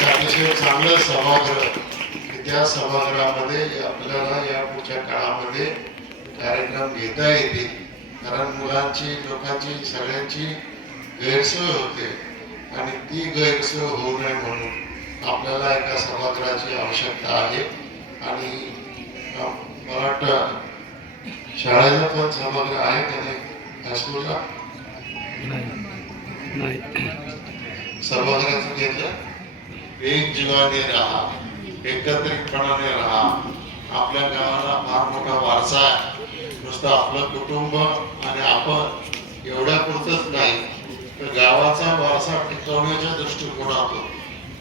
अतिशय चांगलं सभागृह की त्या सभागृहामध्ये आपल्याला या पुढच्या काळामध्ये कार्यक्रम घेता येतील. कारण मुलांची लोकांची सगळ्यांची गैरसोय होते. आणि ती गैरसोय होऊ नये म्हणून आपल्याला एका सभागृहाची आवश्यकता आहे. आणि मला वाटतं शाळेला पण सभागृह आहे का नाही? हायस्कूलला सभागृहाचं घेतलं? एक जीवाने राहा एकत्रितपणाने राहा. आपल्या गावाला फार मोठा वारसा आहे. नुसतं आपलं कुटुंब आणि आपण एवढ्या पुरतच नाही तर गावाचा वारसा टिकवण्याच्या दृष्टिकोनातून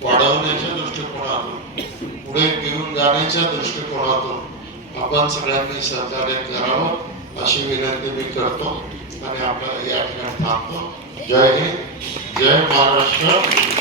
वाढवण्याच्या दृष्टिकोनातून पुढे घेऊन जाण्याच्या दृष्टिकोनातून आपण सगळ्यांनी सहकार्य करावं अशी विनंती मी करतो आणि आपल्याला या ठिकाणी थांबतो. जय हिंद जय महाराष्ट्र.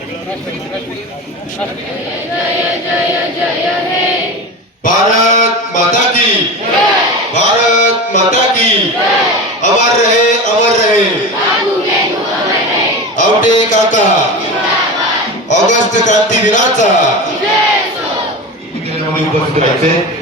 भारत माता की। भारत माता की। अमर रहे अमर रहे। आवटे काका। ऑगस्ट क्रांती ठिकाणी उपस्थित राहायचे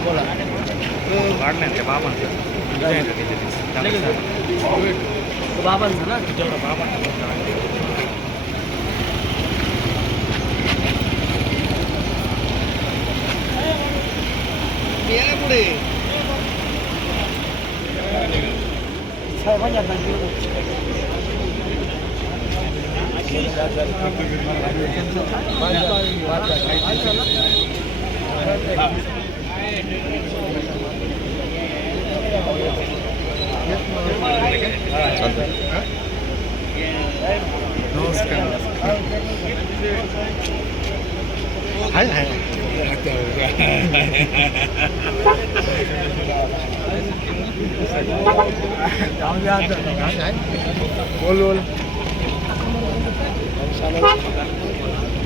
बोला वाढण्यात बाबांचं बाबांचं ना तुझ्याकडं बाबांचं पुढे साहेबांच्या बाजार नमस्कार हाय हाय बोल बोल